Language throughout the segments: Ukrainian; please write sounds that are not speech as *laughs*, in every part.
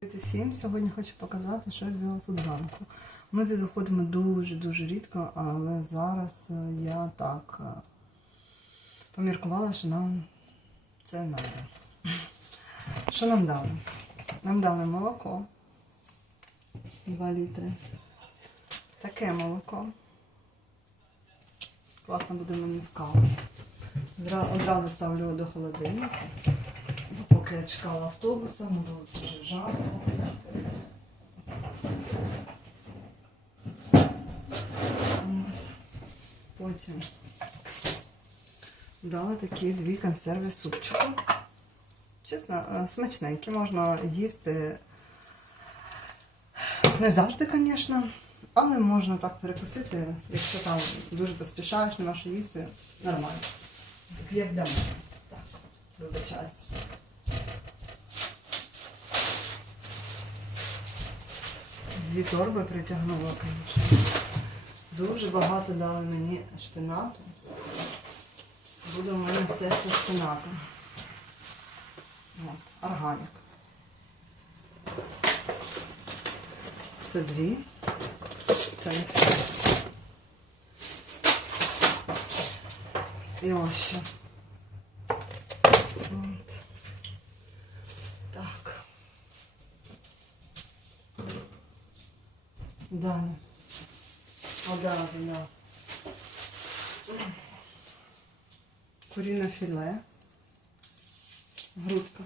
37. Сьогодні хочу показати, що я взяла тут зранку. Ми тут виходимо дуже-дуже рідко, але зараз е, я так е, поміркувала, що нам це треба. *laughs* Що нам дали? Нам дали молоко 2 літри. Таке молоко. Класно буде мені в каву. Одразу ставлю до холодильника. Поки я чекала автобуса, на вулиці вже жарко. Потім дали такі дві консерви супчику. Чесно, е, смачненькі, можна їсти не завжди, звісно, але можна так перекусити, якщо там дуже поспішаєш, нема що їсти, нормально. Як для мене. Так, вибачайся. Дві торби притягнула, звісно. Дуже багато дали мені шпинату. Буде у мене все зі шпинатом. От, органік. Це дві. Це не все. І ось ще. От. Так. Далі. Одразу, да. Куріне філе. Грудка.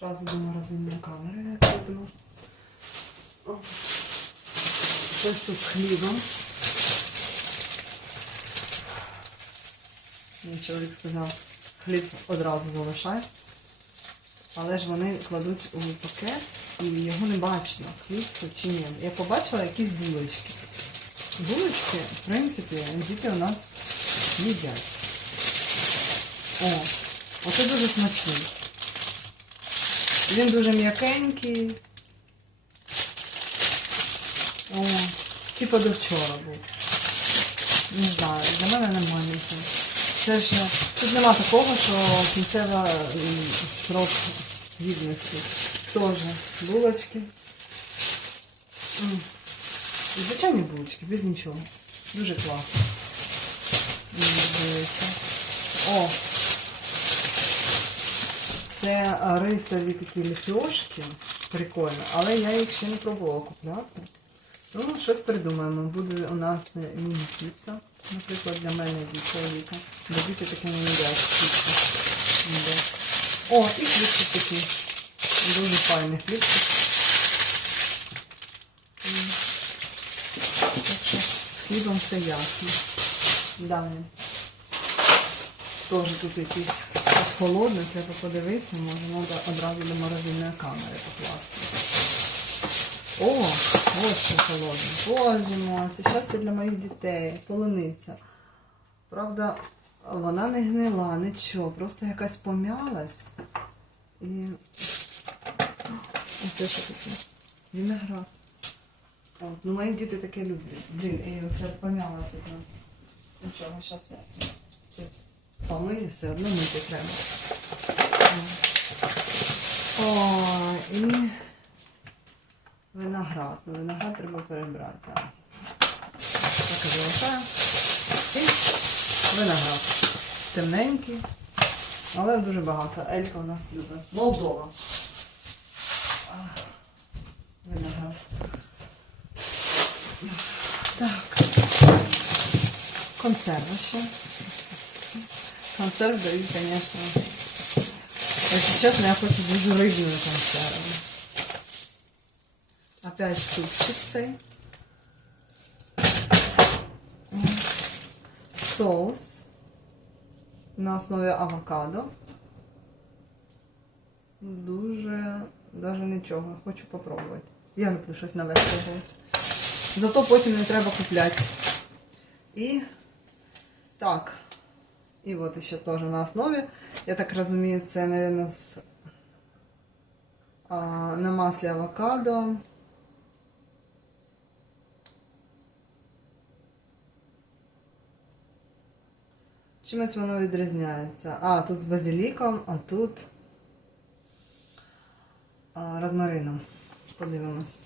Зразу до морозильної камери як видно. О. Щось тут з хлібом. Мій чоловік сказав, хліб одразу залишай. Але ж вони кладуть у пакет і його не бачно, хліб це чи ні. Я побачила якісь булочки. Булочки, в принципі, діти у нас їдять. О, оце дуже смачний. Він дуже м'якенький. О, типу до вчора був. Не знаю, для мене немає нічого. Це ж тут нема такого, що кінцева срок гідності. Теж булочки. Звичайні булочки, без нічого. Дуже класно. О! Це рисові такі ліпьошки. Прикольно, але я їх ще не пробувала купляти. Ну, щось придумаємо. Буде у нас міні-піца, наприклад, для мене для чоловіка. Бо діти таке не їдять піцу. О, і хлібчик такий. Дуже файний хлібчик. З хлібом все ясно. Далі. Теж тут якийсь холодне, треба подивитися, може треба одразу до морозильної камери покласти. О, ось що холодне. Боже мой, це щастя для моїх дітей, полуниця. Правда, вона не гнила, нічого, просто якась пом'ялась. І. Оце що таке? Віноград. От, ну мої діти таке люблять. Блін, і оце пом'ялося. Нічого, зараз я все помию, все одно мити треба. О, і виноград. Ну, виноград треба перебрати. Так, так і залишаю. І виноград. Темненький, але дуже багато. Елька у нас любить. Молдова. Виноград. Так. Консерви ще. Консерв дають, звісно. Якщо чесно, я хочу дуже рибную консерву. Опять супчик цей. Соус на основі авокадо. Дуже, даже нічого, хочу попробувати. Я люблю щось нове спробувати. Зато потім не треба купляти. І так. І от ще теж на основі. Я так розумію, це, мабуть, з, на маслі авокадо. Чимось воно відрізняється. А, тут з базиліком, а тут а, розмарином. Подивимось.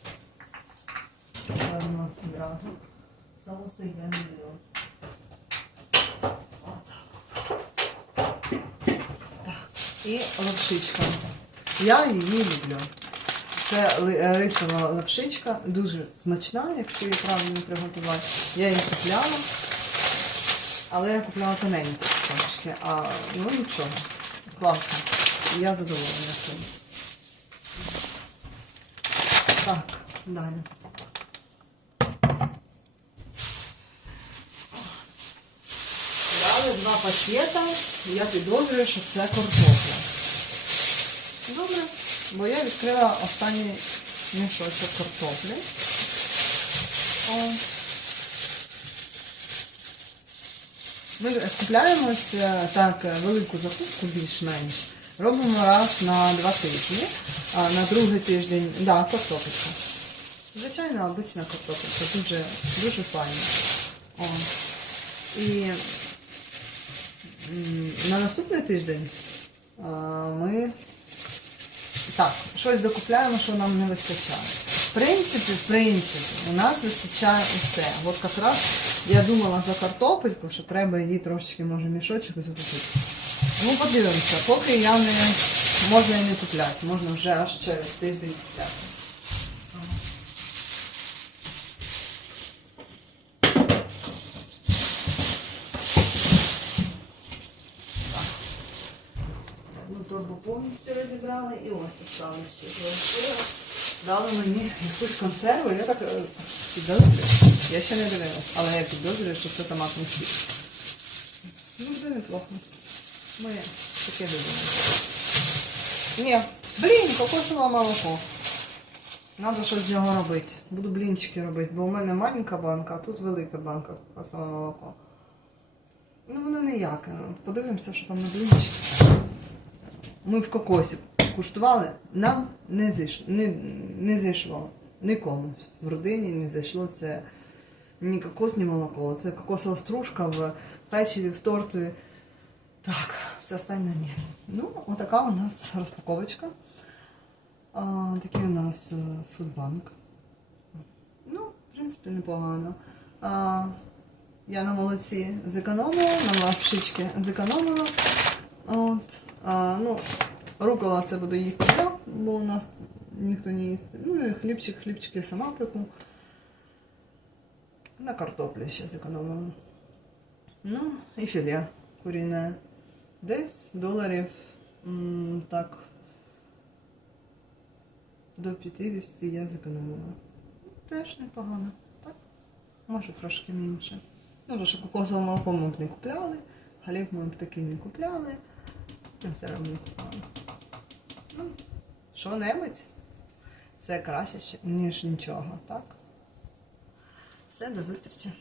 Ставимо одразу. Соуси я не люблю. Так. І лапшичка. Я її люблю. Це е, рисова лапшичка, дуже смачна, якщо її правильно приготувати. Я її купляла, але я купляла тоненьку трошки, а ну нічого. Класно. Я задоволена цим. Так, далі. Дали два пакета. Я підозрюю, що це картопля. Добре, бо я відкрила останній мішочок картоплі. О. Ми скупляємося так, велику закупку більш-менш. Робимо раз на два тижні, а на другий тиждень, да, картопелька. Звичайно, обична картопелька, дуже, дуже файна. О. І на наступний тиждень а, ми так, щось докупляємо, що нам не вистачає. В принципі, в принципі, у нас вистачає усе. От якраз я думала за картопельку, що треба її трошечки, може, мішочок тут. Ну, подивимося, поки я не можна і не купляти, можна вже аж через тиждень купляти. Одну торбу повністю розібрали і ось осталось ще. Дали мені якусь консерву, я так е, підозрюю. Я ще не дивилась, але я підозрюю, що це томатний сік. Ну, це неплохо. Ми таке думаємо. Ні, блін, кокосове молоко. Надо щось з нього робити. Буду блінчики робити, бо у мене маленька банка, а тут велика банка кокосове молоко. Ну, воно ніяке. Ну, Подивимося, що там на блінчики. Ми в кокосі куштували, нам не зайшло. Не, не зайшло. Нікому в родині не зайшло це ні кокос, ні молоко. Це кокосова стружка в печиві, в тортові. Так, все остальне ні. Ну, отака у нас розпаковочка. А, такий у нас е, фудбанк. Ну, в принципі, непогано. А, я на молоці зекономила, на лапшички зекономила. От. А, ну, рукола це буду їсти я, бо у нас ніхто не їсть. Ну і хлібчик, хлібчик я сама пеку. На картоплі ще зекономила. Ну, і філе куріне. Десь доларів так. До 50 я зекономила. Теж непогано, так? Може трошки менше. Ну, тому що кокосове молоко ми б не купляли, хліб ми б такий не купляли. Все одно не купляли. Ну, що-небудь. Це краще, ніж нічого, так? Все, до зустрічі.